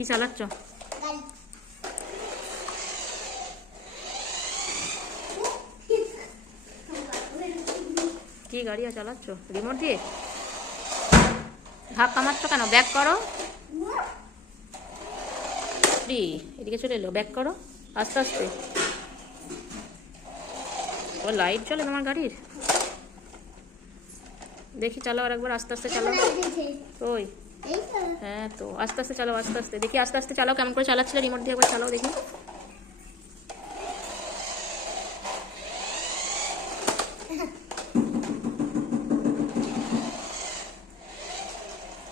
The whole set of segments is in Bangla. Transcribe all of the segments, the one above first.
কি চালাচ্ছ? কি গাড়ি চালাচ্ছ রিমোট দিয়ে? ধাক্কা মারছো কেন? ব্যাক করো। এদিকে চলে এলো, ব্যাক করো আস্তে আস্তে। ও লাইট চলে তোমার গাড়ির? দেখি চালাও আর একবার, আস্তে আস্তে চালাও। ওই হ্যাঁ তো আস্তে আস্তে চালাও, আস্তে আস্তে দেখি, আস্তে আস্তে চালাও। কেমন করে চালাচ্ছিলে রিমোট দিয়ে? একবার চালাও দেখি।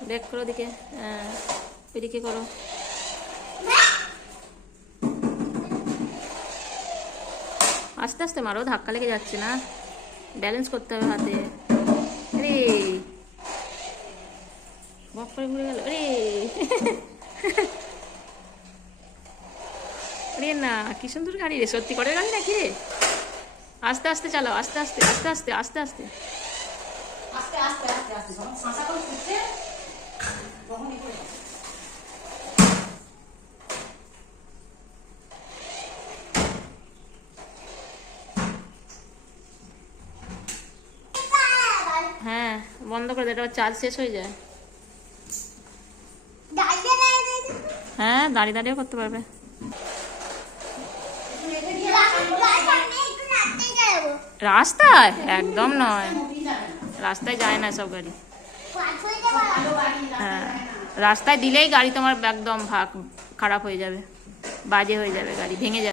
ব্যাক করো দিকে, হ্যাঁ এদিকে করো। আস্তে আস্তে মারো, ধাক্কা লেগে যাচ্ছে না, ব্যালেন্স করতে হবে হাতে। আরে বক করে ঘুরে গেল। আরে আরে না, কি সুন্দর গাড়ি রে, সত্যি করে গাড়ি নাকি রে? আস্তে আস্তে চালাও, আস্তে আস্তে আস্তে আস্তে আস্তে আস্তে হ্যাঁ বন্ধ করে দে, এটা চার্জ শেষ হয়ে যায়। হ্যাঁ দাঁড়িয়ে দাঁড়িয়েও করতে পারবে। রাস্তায় একদম নয়, রাস্তায় যায় না সব গাড়ি। হ্যাঁ রাস্তায় দিলেই গাড়ি তোমার একদম খারাপ হয়ে যাবে, বাজে হয়ে যাবে, গাড়ি ভেঙে যাবে।